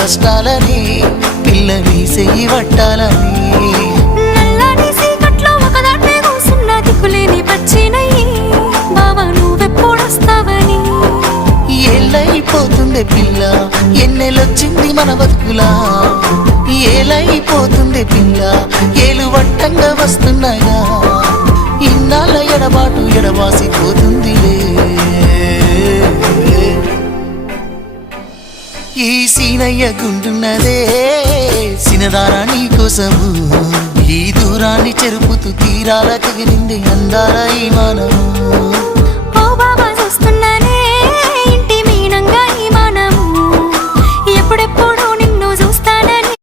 కష్టాలని పిల్లని చెయ్యి పట్టాలని నల్లని సీకట్లో ఒకదాన్నే కూసున్న దిక్కులేని పచ్చినయ్యి బావా నువ్వెప్పుడొస్తావని ఏళ్ళైపోతుంది పిల్ల ఎన్నెలొచ్చింది మన బతుకులా ఏలైపోతుంది పిల్ల ఏలు వట్టంగా వస్తున్నాగా ఇన్నాళ్ళ ఎడబాటు ఎడబాసిపోతుందిలే ఈ సీనయ్య గుంటున్నదే సినదారా నీ కోసము ఈ దూరాన్ని చెరుపుతూ తీరాల తెగిరింది అందాల ఈ మానవు